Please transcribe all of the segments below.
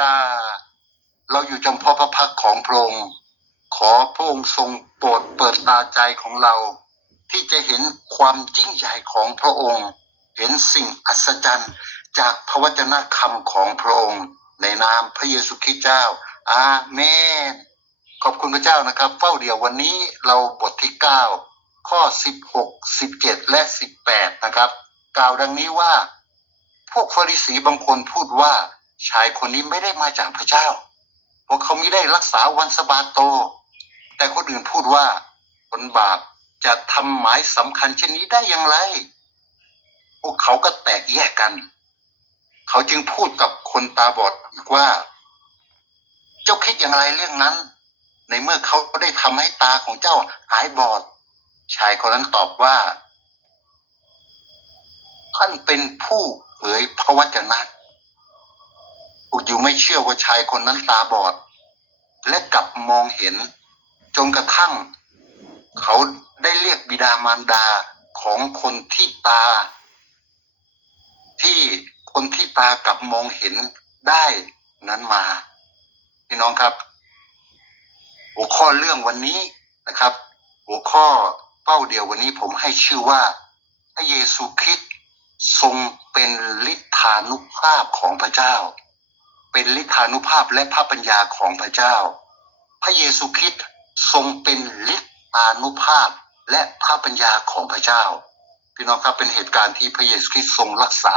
ดา เราอยู่จำเพาะพระพักของพระองค์ขอพระองค์ทรงโปรดเปิดตาใจของเรา ที่จะเห็นความยิ่งใหญ่ของพระองค์ เห็นสิ่งอัศจรรย์จากพระวจนะคำของพระองค์ ในนามพระเยซูคริสต์เจ้า อาเมน ขอบคุณพระเจ้านะครับ เฝ้าเดียววันนี้เราบทที่ 9 ข้อ 16 17 และ 18 นะครับ กล่าวดังนี้ว่า พวกฟาริสีบางคนพูดว่า ชายคนนี้ไม่ได้มาจากพระเจ้าเพราะเขาไม่ได้รักษาวันสะบาโต แต่คนอื่นพูดว่าคนบาปจะทำหมายสำคัญเช่นนี้ได้อย่างไร พวกเขาก็แตกแยกกัน เขาจึงพูดกับคนตาบอดอีกว่า เจ้าคิดอย่างไรเรื่องนั้น ในเมื่อเขาได้ทำให้ตาของเจ้าหายบอด ชายคนนั้นตอบว่าท่านเป็นผู้เผยพระวจนะ พวกอยู่ไม่เชื่อว่าชายคนนั้นตาบอด และกลับมองเห็น จนกระทั่ง เขาได้เรียกบิดามารดาของคนที่ตา ที่คนที่ตากลับมองเห็นได้นั้นมา พี่น้องครับ หัวข้อเรื่องวันนี้นะครับ หัวข้อเป้าเดียววันนี้ผมให้ชื่อว่าพระเยซูคริสต์ทรงเป็นฤทธานุภาพของพระเจ้า เป็นฤทธานุภาพและพระปัญญาของพระเจ้า พระเยซูคริสต์ทรงเป็นฤทธานุภาพและพระปัญญาของพระเจ้า พี่น้องครับเป็นเหตุการณ์ที่พระเยซูคริสต์ทรงรักษา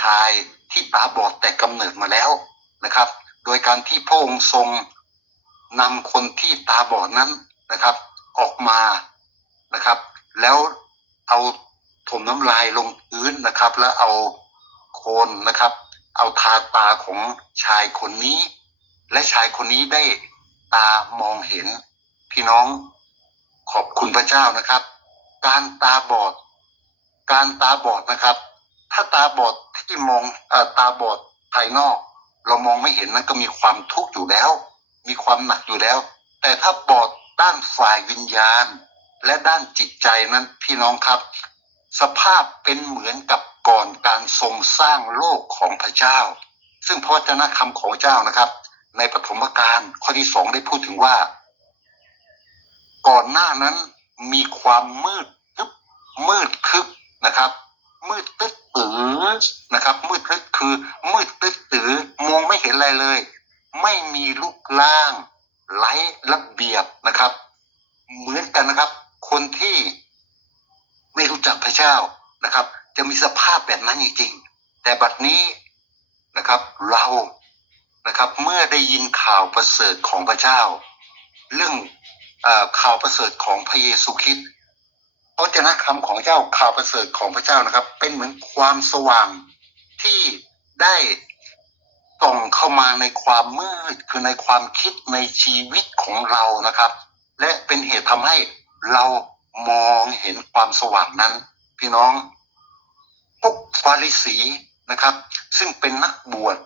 ชายที่ตาบอดแต่กำเนิดมาแล้วนะครับ โดยการที่พระองค์ทรงนำคนที่ตาบอดนั้นนะครับ ออกมานะครับ แล้วเอาถมน้ำลายลงพื้นนะครับ แล้วเอาโคนนะครับ เอาทาตาของชายคนนี้ และชายคนนี้ได้ตามองเห็น พี่น้องขอบคุณพระเจ้านะครับ การตาบอด การตาบอดนะครับ ถ้าตาบอดที่มองเออตาบอดภายนอก เรามองไม่เห็นนั้นก็มีความทุกข์อยู่แล้ว มีความหนักอยู่แล้ว แต่ถ้าบอดด้านฝ่ายวิญญาณ และด้านจิตใจนั้นพี่น้องครับ สภาพเป็นเหมือนกับ ก่อนการทรงสร้างโลกของพระเจ้า ซึ่งพระวจนะคำของเจ้านะครับ ในปฐมกาลข้อที่สองได้พูดถึงว่า ก่อนหน้านั้นมีความมืดทึบมืดทึบนะครับ มืดตึ๊ดตือนะครับ มืดตึ๊ดคือ มืดตึ๊ดตือมองไม่เห็นอะไรเลย ไม่มีรูปร่างไร้ระเบียบนะครับ เหมือนกันนะครับ คนที่ไม่รู้จักพระเจ้านะครับ จะมีสภาพแบบนั้นจริงๆแต่บัดนี้นะครับเรานะครับเมื่อได้ยินข่าวประเสริฐของพระเจ้า เรื่องอข่าวประเสริฐของพระเยซูคริสต์พระเจ้าคำของเจ้าข่าวประเสริฐของพระเจ้านะครับ เป็นเหมือนความสว่างที่ได้ส่องเข้ามาในความมืดคือในความคิดในชีวิตของเรานะครับ และเป็นเหตุทำให้เรามองเห็นความสว่างนั้น พี่น้องาริสีนะครับ ซึ่งเป็นนักบวช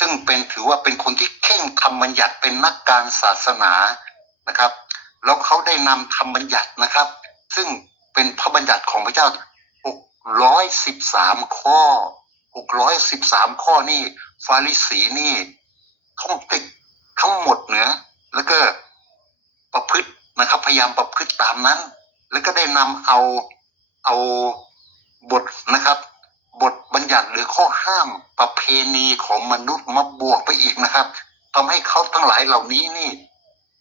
ซึ่งเป็นถือว่าเป็นคนที่เข่งธรรมบัญญัติเป็นนักการศาสนานะครับ แล้วเขาได้นำธรรมบัญญัตินะครับ ซึ่งเป็นพระบัญญัติของพระเจ้า 613 ข้อ 613 ข้อนี่ฟาริสีนี่ท่องติดทั้งหมดเนือแล้วก็ประพฤตินะครับ พยายามประพฤติตามนั้น แล้วก็ได้นำเอาเอาบทนะครับ บทบัญญัติหรือข้อห้ามประเพณีของมนุษย์มาบวกไปอีกนะครับทำให้เขาทั้งหลายเหล่านี้นี่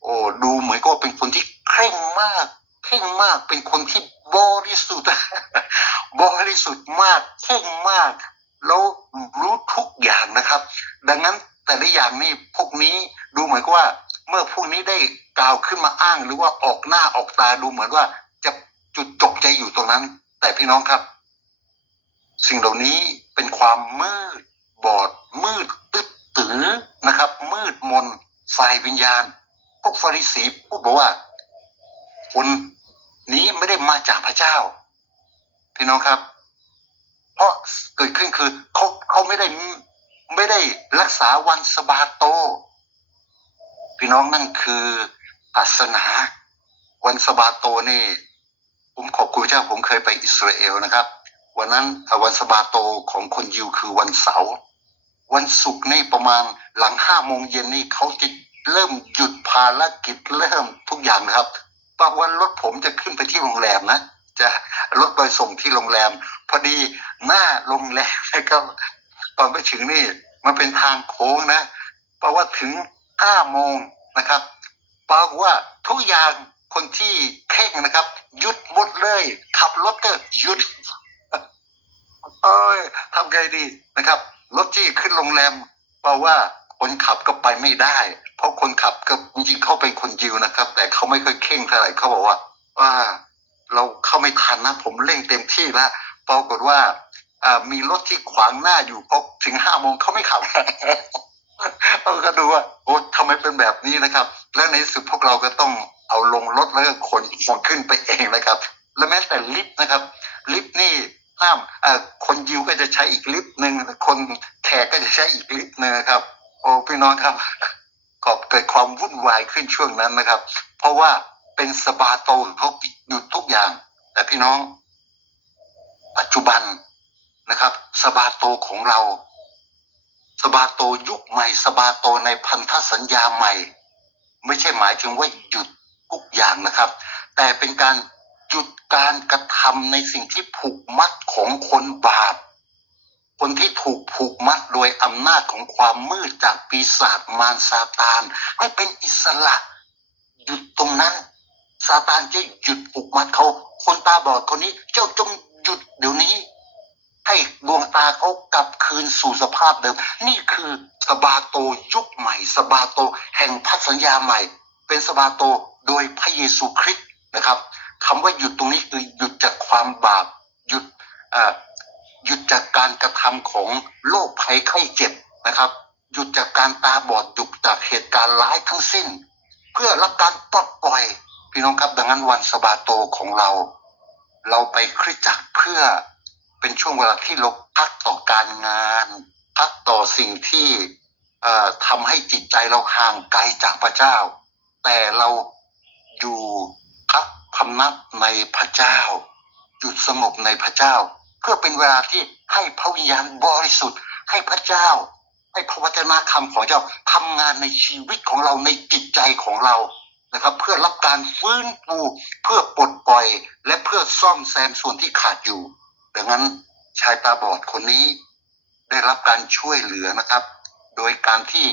โอ้ดูเหมือนก็เป็นคนที่เคร่งมากเคร่งมากเป็นคนที่บริสุทธิ์บริสุทธิ์มากเคร่งมาก แล้วรู้ทุกอย่างนะครับ ดังนั้นแต่ละอย่างนี่พวกนี้ดูเหมือนว่า เมื่อพวกนี้ได้กล่าวขึ้นมาอ้างหรือว่าออกหน้าออกตาดูเหมือนว่า จะจุดจบใจอยู่ตรงนั้น แต่พี่น้องครับ สิ่งเหล่านี้เป็นความมืดบอดมืดตึ๊ดตือนะครับ มืดมนฝ่ายวิญญาณ พวกฟาริสีพูดบอกว่า คนนี้ไม่ได้มาจากพระเจ้า พี่น้องครับ เพราะเกิดขึ้นคือเขาเขาไม่ได้ไม่ได้รักษาวันสบาโต พี่น้องนั่นคือศาสนาวันสบาโตนี่ ผมขอบคุณเจ้าผมเคยไปอิสราเอลนะครับ วันนั้นวันสบาโตของคนยิวคือวันเสาร์วันศุกร์นี่ประมาณหลังห้าโมงเย็นนี่เขาจะเริ่มหยุดภารกิจเริ่มทุกอย่างนะครับบางวันรถผมจะขึ้นไปที่โรงแรมนะจะรถไปส่งที่โรงแรม พอดีหน้าโรงแรมนะครับตอนไปถึงนี่มันเป็นทางโค้งนะแปลว่าถึงห้าโมงนะครับปรากว่าทุกอย่างคนที่เข่งนะครับหยุดหมดเลย ขับรถก็หยุด เอ้ยทำไงดีนะครับรถที่ขึ้นโรงแรมเพราะว่าคนขับก็ไปไม่ได้ เพราะคนขับก็จริงๆเขาเป็นคนยิวนะครับ แต่เขาไม่เคยเข่งเท่าไหร่เขาบอกว่าว่าเราเข้าไม่ทันนะ ผมเร่งเต็มที่แล้วปรากฏว่าอ่ามีรถที่ขวางหน้าอยู่พอถึงห้าโมงเขาไม่ขับเราก็ดูว่าโอ้ทำไมเป็นแบบนี้นะครับ และในที่สุดพวกเราก็ต้องเอาลงรถแล้วก็ขนขนขึ้นไปเองนะครับ และแม้แต่ลิฟต์นะครับ ลิฟต์นี่้ามคนยิวก็จะใช้อีกลิฟต์หนึ่งคนแขกก็จะใช้อีกลิฟต์หนึ่งครับ โอ้พี่น้องครับก็เกิดความวุ่นวายขึ้นช่วงนั้นนะครับ เพราะว่าเป็นสบาโตเขาหยุดทุกอย่าง แต่พี่น้อง ปัจจุบันนะครับสบาโตของเราสบาโตยุคใหม่สบาโตในพันธสัญญาใหม่ ไม่ใช่หมายถึงว่าหยุดทุกอย่างนะครับ แต่เป็นการ หยุดการกระทำในสิ่งที่ผูกมัดของคนบาป คนที่ถูกผูกมัดโดยอำนาจของความมืดจากปีศาจมารซาตานให้เป็นอิสระหยุดตรงนั้นซาตานจะหยุดผูกมัดเขา คนตาบอดคนนี้ เจ้าจงหยุดเดี๋ยวนี้ ให้ดวงตาเขากลับคืนสู่สภาพเดิม นี่คือสบาโตยุคใหม่ สบาโตแห่งพันธสัญญาใหม่ เป็นสบาโตโดยพระเยซูคริสต์นะครับ คำว่าหยุดตรงนี้คือหยุดจากความบาปหยุดอ่อหยุดจากการกระทำของโรคภัยไข้เจ็บนะครับ หยุดจากการตาบอดหยุดจากเหตุการณ์ร้ายทั้งสิ้น เพื่อรับการปลดปล่อย พี่น้องครับดังนั้นวันสบาโตของเรา เราไปคริสตจักรเพื่อเป็นช่วงเวลาที่เราพักต่อการงานพักต่อสิ่งที่อ่อทำให้จิตใจเราห่างไกลจากพระเจ้า แต่เราอยู่ พักพำนักในพระเจ้า หยุดสงบในพระเจ้า เพื่อเป็นเวลาที่ให้พระวิญญาณบริสุทธิ์ ให้พระเจ้า ให้พระวจนะคำของเจ้าทำงานในชีวิตของเราในจิตใจของเรานะครับ เพื่อรับการฟื้นฟูเพื่อปลดปล่อย และเพื่อซ่อมแซมส่วนที่ขาดอยู่ ดังนั้นชายตาบอดคนนี้ได้รับการช่วยเหลือนะครับ โดยการที่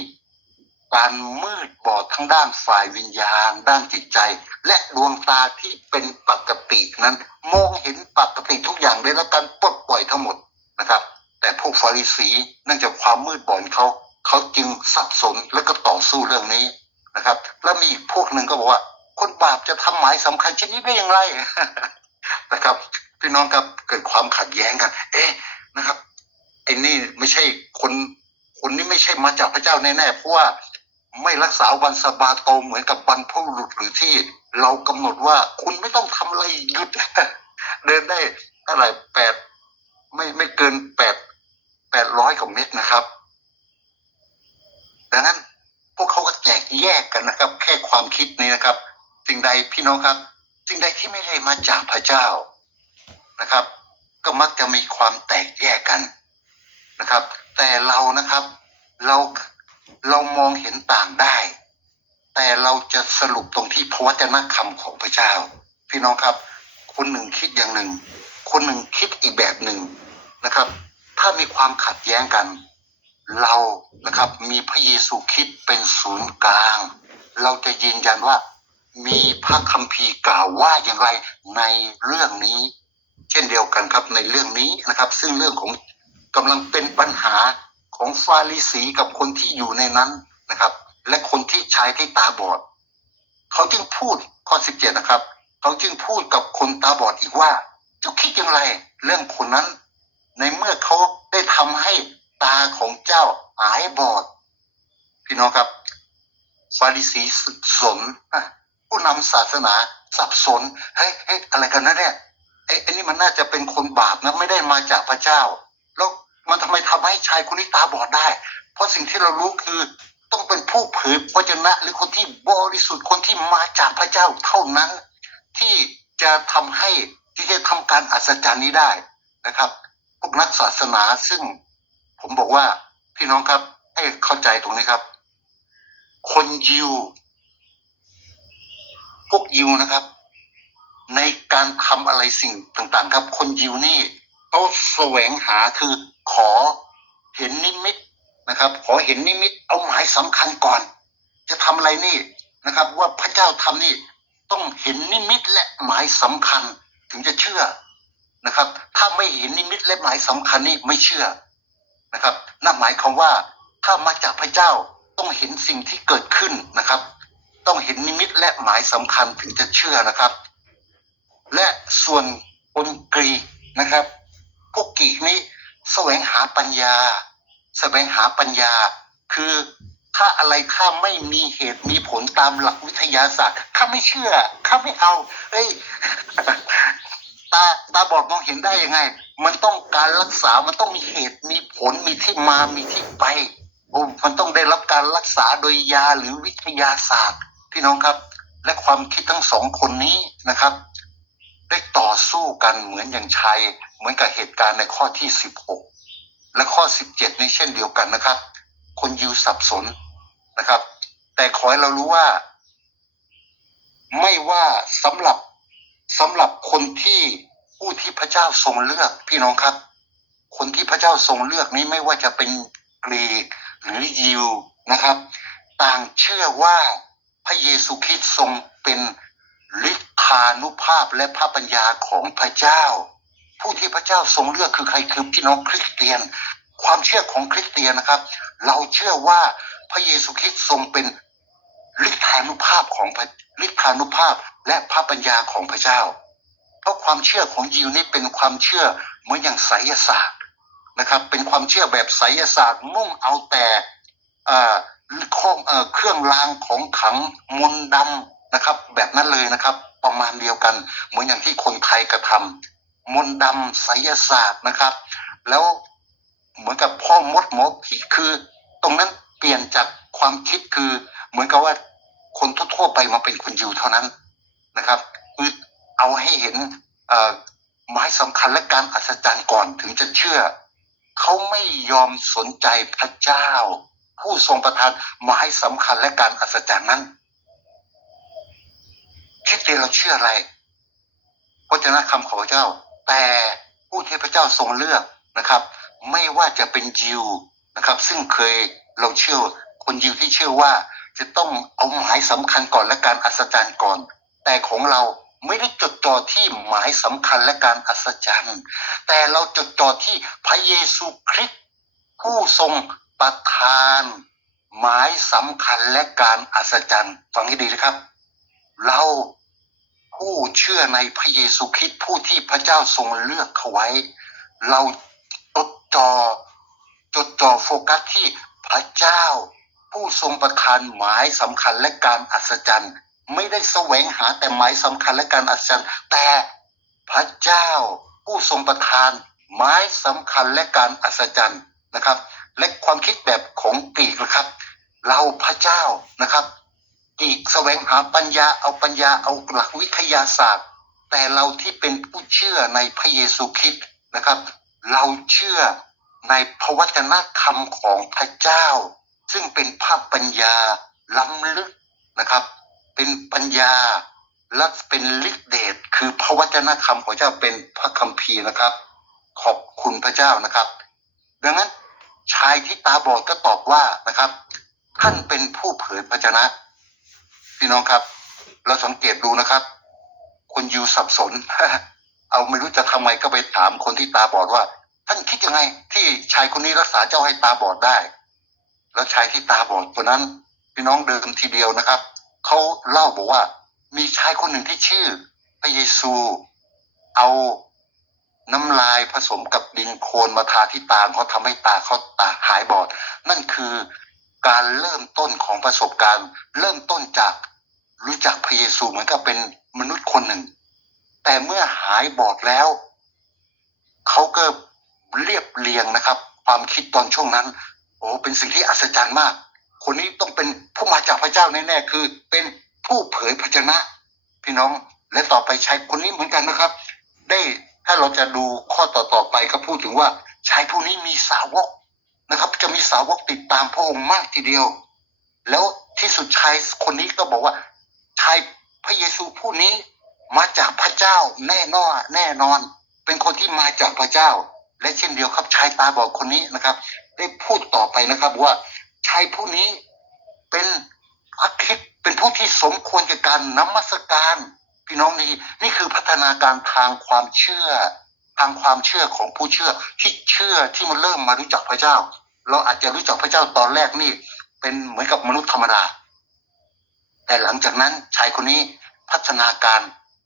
การมืดบอดทั้งด้านฝ่ายวิญญาณ ด้านจิตใจ และดวงตาที่เป็นปกตินั้น มองเห็นปกติทุกอย่างได้รับการปลดปล่อยทั้งหมดนะครับ แต่พวกฟาริสีเนื่องจากความมืดบอดเขาเขาจึงสับสนและก็ต่อสู้เรื่องนี้นะครับ แล้วมีอีกพวกหนึ่งก็บอกว่า คนบาปจะทำหมายสำคัญชนิดได้อย่างไรนะครับพี่น้องครับเกิดความขัดแย้งกัน เอ๊ะนะครับไอ้นี่ไม่ใช่คนคนนี้ไม่ใช่มาจากพระเจ้าแน่ๆเพราะว่า ไม่รักษาวันสบาโตเหมือนกับบรรพบุรุษหรือที่เรากำหนดว่าคุณไม่ต้องทำอะไรหยุด เดินได้เท่าไหร่แปดไม่ไม่เกินแปดแปดร้อยกว่าเมตรนะครับ ดังนั้นพวกเขาก็แจกแยกกันนะครับ แค่ความคิดนี้นะครับสิ่งใดพี่น้องครับสิ่งใดที่ไม่ได้มาจากพระเจ้านะครับ ก็มักจะมีความแตกแยกกันนะครับ แต่เรานะครับ เรา เรามองเห็นต่างได้ แต่เราจะสรุปตรงที่พระวจนะคำของพระเจ้า พี่น้องครับ คนหนึ่งคิดอย่างหนึ่ง คนหนึ่งคิดอีกแบบหนึ่งนะครับ ถ้ามีความขัดแย้งกัน เรานะครับมีพระเยซูคริดเป็นศูนย์กลาง เราจะยืนยันว่ามีพระคัมภีร์กล่าวว่าอย่างไรในเรื่องนี้ เช่นเดียวกันครับในเรื่องนี้นะครับ ซึ่งเรื่องของกำลังเป็นปัญหา ของฟาริสีกับคนที่อยู่ในนั้นนะครับ และคนที่ใชายที่ตาบอด เขาจึงพูดข้อสิบเจ็ดนะครับ เขาจึงพูดกับคนตาบอดอีกว่าเจ้าคิดอย่างไร เรื่องคนนั้น ในเมื่อเขาได้ทำให้ตาของเจ้าหายบอด พี่น้องครับฟาริสีสับสนผู้นำศาสนาสับสนเฮ้ยเฮ้ยอะไรกันนะเนี่ยไอ้นี่มันน่าจะเป็นคนบาปนะไม่ได้มาจากพระเจ้า ไมทำให้ชายคนนี้ตาบอดได้ เพราะสิ่งที่เรารู้คือต้องเป็นผู้เผยพระชนะหรือคนที่บริสุทธิ์คนที่มาจากพระเจ้าเท่านั้น ที่จะทำให้ที่จะทำการอัศจรรย์นี้ได้นะครับ พวกนักศาสนาซึ่งผมบอกว่าพี่น้องครับให้เข้าใจตรงนี้ครับ คนยิว พวกยิวนะครับ ในการทำอะไรสิ่งต่างๆ ครับ คนยิวนี่เขาแสวงหาคือ ขอเห็นนิมิตนะครับ ขอเห็นนิมิตเอาหมายสำคัญก่อน จะทำอะไรนี่นะครับ ว่าพระเจ้าทำนี่ต้องเห็นนิมิตและหมายสำคัญถึงจะเชื่อนะครับ ถ้าไม่เห็นนิมิตและหมายสำคัญนี่ไม่เชื่อนะครับนั่นหมายความว่าถ้ามาจากพระเจ้าต้องเห็นสิ่งที่เกิดขึ้นนะครับ ต้องเห็นนิมิตและหมายสำคัญถึงจะเชื่อนะครับ และส่วนคนกรีนะครับ พวกกรีกนี้ แสวงหาปัญญา แสวงหาปัญญา คือถ้าอะไรข้าไม่มีเหตุมีผลตามหลักวิทยาศาสตร์ข้าไม่เชื่อข้าไม่เอาเอ้ยตาตาบอดมองเห็นได้ยังไง มันต้องการรักษา มันต้องมีเหตุมีผลมีที่มามีที่ไปโอ้มันต้องได้รับการรักษาโดยยาหรือวิทยาศาสตร์ พี่น้องครับ และความคิดทั้งสองคนนี้นะครับ ได้ต่อสู้กันเหมือนอย่างชัย เหมือนกับเหตุการณ์ในข้อที่สิบหกและข้อสิบเจ็ดนี้เช่นเดียวกันนะครับ คนยิวสับสนนะครับ แต่ขอให้เรารู้ว่า ไม่ว่าสำหรับสำหรับคนที่ผู้ที่พระเจ้าทรงเลือกพี่น้องครับ คนที่พระเจ้าทรงเลือกนี้ไม่ว่าจะเป็นกรีกหรือยิวนะครับ ต่างเชื่อว่าพระเยซูคริสต์ทรงเป็น ฤทธานุภาพและพระปัญญาของพระเจ้า ผู้ที่พระเจ้าทรงเลือกคือใครคือพี่น้องคริสเตียน ความเชื่อของคริสเตียนนะครับ เราเชื่อว่าพระเยซูคริสต์ทรงเป็นฤทธานุภาพของพระฤทธานุภาพและพระปัญญาของพระเจ้า เพราะความเชื่อของยิวนี่เป็นความเชื่อเหมือนอย่างไสยศาสตร์นะครับ เป็นความเชื่อแบบไสยศาสตร์มุ่งเอาแต่เอ่อข้อเครื่องรางของขังมนต์ดำ นะครับ แบบนั้นเลยนะครับ ประมาณเดียวกัน เหมือนอย่างที่คนไทยกระทำมนต์ดำไสยศาสตร์นะครับ แล้วเหมือนกับพ่อมดหมอผีคือ ตรงนั้นเปลี่ยนจากความคิดคือ เหมือนกับว่าคนทั่วๆไปมาเป็นคนยิวเท่านั้นนะครับคือเอาให้เห็นอ่อหมายสำคัญและการอัศจรรย์ก่อนถึงจะเชื่อ เขาไม่ยอมสนใจพระเจ้า ผู้ทรงประทานหมายสำคัญและการอัศจรรย์นั้น คิดเดียเราเชื่ออะไรพระเจ้าคำของพระเจ้า แต่ผู้ที่พระเจ้าทรงเลือกนะครับ ไม่ว่าจะเป็นยิวนะครับ ซึ่งเคยเราเชื่อคนยิวที่เชื่อว่าจะต้องเอาหมายสำคัญก่อนและการอัศจรรย์ก่อน แต่ของเราไม่ได้จดจ่อที่หมายสำคัญและการอัศจรรย์ แต่เราจดจ่อที่พระเยซูคริสต์ผู้ทรงประทาน หมายสำคัญและการอัศจรรย์ฟังให้ดีนะครับ เรา ผู้เชื่อในพระเยซูคริสต์ผู้ที่พระเจ้าทรงเลือกเขาไว้ เราจดจอจดจ่อโฟกัสที่พระเจ้า ผู้ทรงประทานหมายสำคัญและการอัศจรรย์ ไม่ได้แสวงหาแต่หมายสำคัญและการอัศจรรย์ แต่พระเจ้าผู้ทรงประทานหมายสำคัญและการอัศจรรย์นะครับ และความคิดแบบของกรีกนะครับ เราพระเจ้านะครับ กรีกแสวงหาปัญญาเอาปัญญาเอาหลักวิทยาศาสตร์ แต่เราที่เป็นผู้เชื่อในพระเยซูคริสต์นะครับ เราเชื่อในพระวจนะคำของพระเจ้า ซึ่งเป็นภาพปัญญาล้ำลึกนะครับ เป็นปัญญาและเป็นฤทธิเดชคือพระวจนะคำของเจ้าเป็นพระคัมภีร์นะครับ ขอบคุณพระเจ้านะครับ ดังนั้นชายที่ตาบอดก็ตอบว่านะครับ ท่านเป็นผู้เผยพระชนะ พี่น้องครับ เราสังเกตดูนะครับคนยิวสับสน เอาไม่รู้จะทำไมก็ไปถามคนที่ตาบอดว่า ท่านคิดยังไง ที่ชายคนนี้รักษาเจ้าให้ตาบอดได้ แล้วชายที่ตาบอดคนนั้น พี่น้องเดิมทีเดียวนะครับเขาเล่าบอกว่ามีชายคนหนึ่งที่ชื่อ พระเยซู เอาน้ำลายผสมกับดินโคลนมาทาที่ตาเขาทำให้ตาเขาตาหายบอด นั่นคือการเริ่มต้นของประสบการณ์ เริ่มต้นจาก รู้จักพระเยซูเหมือนกับเป็นมนุษย์คนหนึ่ง แต่เมื่อหายบอดแล้ว เขาก็เรียบเรียงนะครับ ความคิดตอนช่วงนั้น โอ้เป็นสิ่งที่อัศจรรย์มาก คนนี้ต้องเป็นผู้มาจากพระเจ้าแน่ๆคือ เป็นผู้เผยพระชนะ พี่น้องและต่อไปชายคนนี้เหมือนกันนะครับ ได้ถ้าเราจะดูข้อต่อๆไปก็พูดถึงว่าชายผู้นี้มีสาวกนะครับ จะมีสาวกติดตามพระองค์มากทีเดียว แล้วที่สุดชายคนนี้ก็บอกว่า ชายพระเยซูผู้นี้มาจากพระเจ้าแน่นอนแน่นอน เป็นคนที่มาจากพระเจ้า และเช่นเดียวครับชายตาบอดคนนี้นะครับ ได้พูดต่อไปนะครับว่าชายผู้นี้เป็นพระคริสต์เป็นผู้ที่สมควรกับการนมัสการพี่น้องนี่นี่คือพัฒนาการทางความเชื่อ ทางความเชื่อของผู้เชื่อที่เชื่อที่มันเริ่มมารู้จักพระเจ้า เราอาจจะรู้จักพระเจ้าตอนแรกนี่ เป็นเหมือนกับมนุษย์ธรรมดา แต่หลังจากนั้นชายคนนี้พัฒนาการ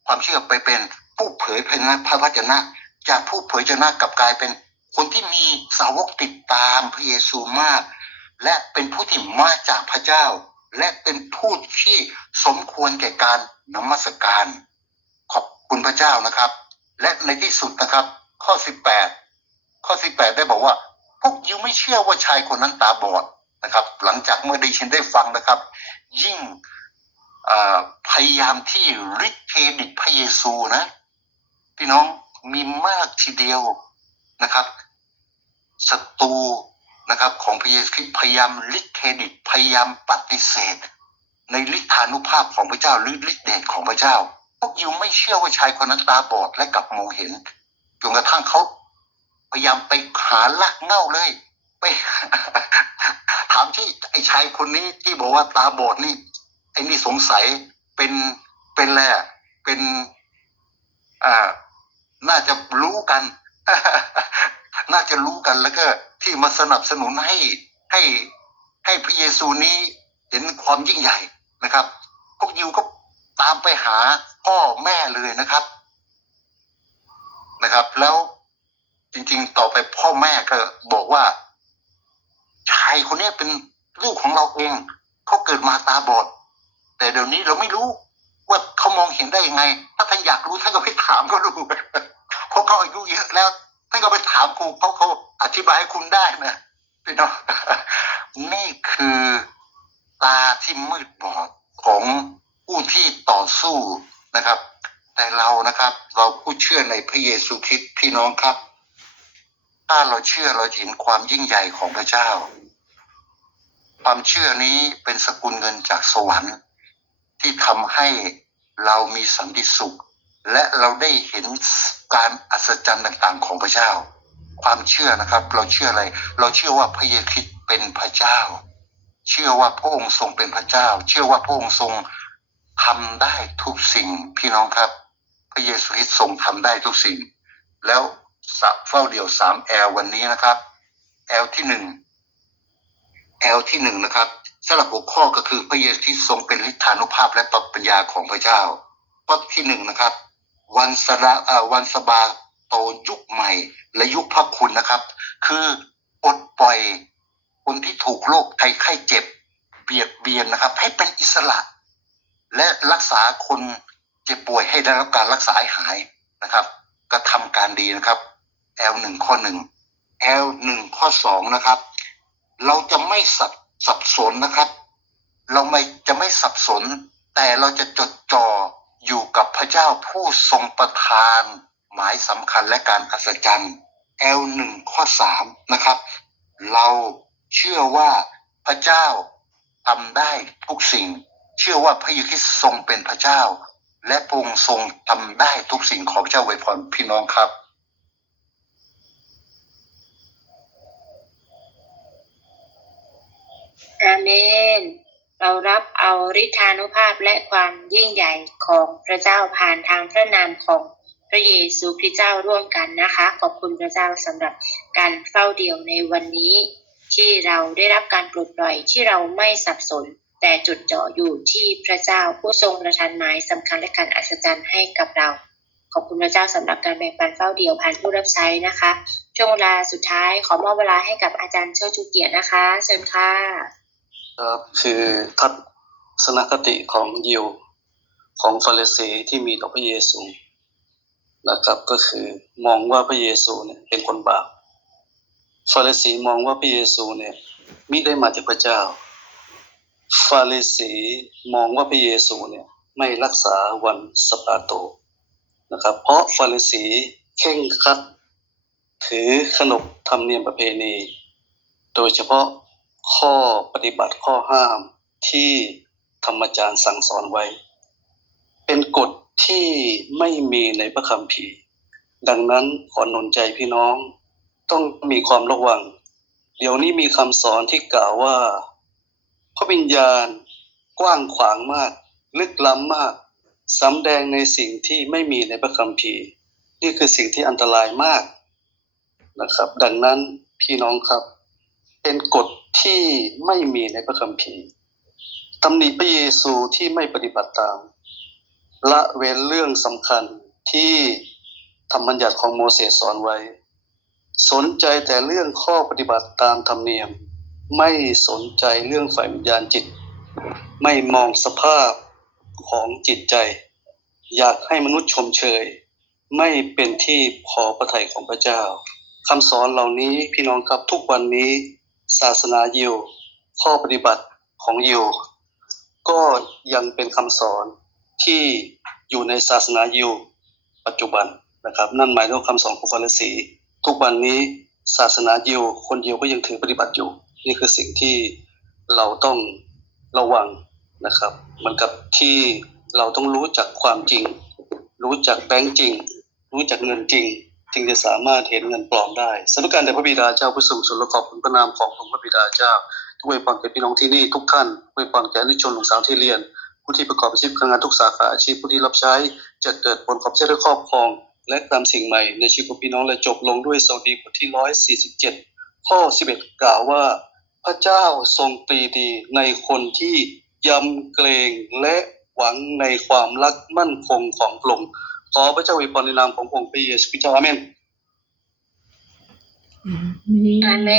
ความเชื่อไปเป็นผู้เผยพระวจนะ จากผู้เผยพระวจนะกลับกลายเป็นคนที่มีสาวกติดตามพระเยซูมาก และเป็นผู้ที่มาจากพระเจ้า และเป็นผู้ที่สมควรแก่การนมัสการ ขอบคุณพระเจ้านะครับ และในที่สุดนะครับ ข้อ 18 ข้อ 18 ได้บอกว่า พวกยิวไม่เชื่อว่าชายคนนั้นตาบอดนะครับ หลังจากเมื่อได้ชินได้ฟังนะครับ ยิ่ง พยายามที่ริดเครดิตพระเยซูนะ พี่น้องมีมากทีเดียวนะครับศัตรูนะครับ ของพระเยซูคริสต์พยายามลิดเครดิตพยายามปฏิเสธ ในฤทธานุภาพของพระเจ้าหรือฤทธิเดชของพระเจ้าพวกยิวไม่เชื่อว่าชายคนนั้นตาบอดและกลับมองเห็นจนกระทั่งเขาพยายามไปหาลักเง่าเลย ไป ถามที่ไอ้ชายคนนี้ที่บอกว่าตาบอดนี่ ไอ้นี่สงสัยเป็นเป็นอะไรอะเป็นอ่าน่าจะรู้กัน น่าจะรู้กันแล้วก็ที่มาสนับสนุนให้ให้ให้พระเยซูนี้เห็นความยิ่งใหญ่นะครับ พวกยิวก็ตามไปหาพ่อแม่เลยนะครับนะครับ แล้วจริงๆ ต่อไปพ่อแม่ก็บอกว่า ชายคนนี้เป็นลูกของเราเองเขาเกิดมาตาบอด แต่เดี๋ยวนี้เราไม่รู้ว่าเขามองเห็นได้ยังไง ถ้าท่านอยากรู้ท่านก็ไปถามเขาดูเพราะเขาอายุเยอะแล้วท่านก็ไปถามครูเขาเขาอธิบายให้คุณได้นะพี่น้องนี่คือตาที่มืดบอดของผู้ที่ต่อสู้นะครับ แต่เรานะครับ เราผู้เชื่อในพระเยซูคริสต์พี่น้องครับ ถ้าเราเชื่อเราเห็นความยิ่งใหญ่ของพระเจ้า ความเชื่อนี้เป็นสกุลเงินจากสวรรค์ ที่ทำให้เรามีสันติสุข และเราได้เห็นการอัศจรรย์ต่างๆ ของพระเจ้า ความเชื่อนะครับ เราเชื่ออะไร เราเชื่อว่าพระเยซูคริสต์เป็นพระเจ้า เชื่อว่าพระองค์ทรงเป็นพระเจ้า เชื่อว่าพระองค์ทรงทำได้ทุกสิ่งพี่น้องครับ พระเยซูคริสต์ทรงทำได้ทุกสิ่ง แล้วสับเฝ้าเดี่ยวสามแอลวันนี้นะครับแอลที่หนึ่งแอลที่หนึ่งนะครับ สำหรับหัวข้อก็คือพระเยซูทรงเป็นฤทธานุภาพและปัญญาของพระเจ้าข้อที่หนึ่งนะครับ วันสระวันสบาโตยุคใหม่และยุคพระคุณนะครับ คือปลดปล่อยคนที่ถูกโรคภัยไข้เจ็บ เบียดเบียนนะครับ ให้เป็นอิสระ และรักษาคนเจ็บป่วยให้ได้รับการรักษาหายนะครับกระทำการดีนะครับ L หนึ่งข้อหนึ่ง L หนึ่งข้อสองนะครับ เราจะไม่สับ สับสนนะครับ เราไม่จะไม่สับสน แต่เราจะจดจ่ออยู่กับพระเจ้าผู้ทรงประทาน หมายสำคัญและการอัศจรรย์ L หนึ่งข้อสามนะครับ เราเชื่อว่าพระเจ้าทำได้ทุกสิ่ง เชื่อว่าพระเยซูคริสต์ทรงเป็นพระเจ้า และพระองค์ทรงทำได้ทุกสิ่งขอพระเจ้าไวยพรพี่น้องครับ อาเมน เรารับเอาฤทธานุภาพและความยิ่งใหญ่ของพระเจ้าผ่านทางพระนามของพระเยซูคริสต์เจ้าร่วมกันนะคะ ขอบคุณพระเจ้าสำหรับการเฝ้าเดี่ยวในวันนี้ ที่เราได้รับการปลดปล่อยที่เราไม่สับสน แต่จุดเจาะอยู่ที่พระเจ้าผู้ทรงประทานหมายสำคัญและการอัศจรรย์ให้กับเราขอบคุณพระเจ้าสำหรับการแบ่งปันเฝ้าเดี่ยวผ่านผู้รับใช้นะคะ ช่วงเวลาสุดท้ายขอมอบเวลาให้กับอาจารย์เชิดชูเกียรตินะคะ เชิญค่ะ ครับคือทัศนคติของยิวของฟาริสีที่มีต่อพระเยซูนะครับก็คือมองว่าพระเยซูเนี่ยเป็นคนบาปฟาริสีมองว่าพระเยซูเนี่ยมิได้มาจากพระเจ้า ฟาริสีมองว่าพระเยซูเนี่ยไม่รักษาวันสปาโตนะครับ เพราะฟาริสีเข่งคัดถือขนบธรรมเนียมประเพณี โดยเฉพาะ ข้อปฏิบัติข้อห้ามที่ธรรมจารย์สั่งสอนไว้ เป็นกฎที่ไม่มีในพระคัมภีร์ ดังนั้นขอหนุนใจพี่น้อง ต้องมีความระวัง เดี๋ยวนี้มีคำสอนที่กล่าวว่า พระวิญญาณกว้างขวางมาก ลึกล้ำมากสำแดงในสิ่งที่ไม่มีในพระคัมภีร์ นี่คือสิ่งที่อันตรายมากนะครับ ดังนั้นพี่น้องครับ เป็นกฎ ที่ไม่มีในพระคัมภีร์ตำหนิพระเยซูที่ไม่ปฏิบัติตาม ละเว้นเรื่องสำคัญที่ธรรมบัญญัติของโมเสสสอนไว้ สนใจแต่เรื่องข้อปฏิบัติตามธรรมเนียม ไม่สนใจเรื่องฝ่ายวิญญาณจิต ไม่มองสภาพของจิตใจ อยากให้มนุษย์ชมเชย ไม่เป็นที่พอพระทัยของพระเจ้าคำสอนเหล่านี้พี่น้องครับทุกวันนี้ ศาสนายิว ข้อปฏิบัติของยิว ก็ยังเป็นคำสอนที่อยู่ในศาสนายิว ปัจจุบันนะครับ นั่นหมายถึงคำสอนของฟาริสี ทุกวันนี้ศาสนายิว คนยิวก็ยังถือปฏิบัติอยู่ นี่คือสิ่งที่เราต้องระวังนะครับ เหมือนกับที่เราต้องรู้จักความจริง รู้จักแบงก์จริง รู้จักเงินจริง จึงจะสามารถเห็นเงินปลอมได้สำหรับการแด่พระบิดาเจ้าผู้ทรงสุดและขอบคุณพระนามขององค์พระบิดาเจ้าทุกเวรพรแก่พี่น้องที่นี่ทุกท่านเวรพรแก่นิชนหลวงสาวที่เรียน ผู้ที่ประกอบอาชีพการงานทุกสาขาอาชีพผู้ที่รับใช้จะเกิดผลขอบใจและครอบครอง และตามสิ่งใหม่ในชีวิตของพี่น้องและจบลงด้วยสวดีบทที่147ข้อ11กล่าวว่า พระเจ้าทรงปรีดีในคนที่ยำเกรงและหวังในความรักมั่นคงของพระองค์ ขอพระเจ้าอวยพรในนามของพระองค์พระเยซูคริสต์เจ้าอาเมนอาเม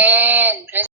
น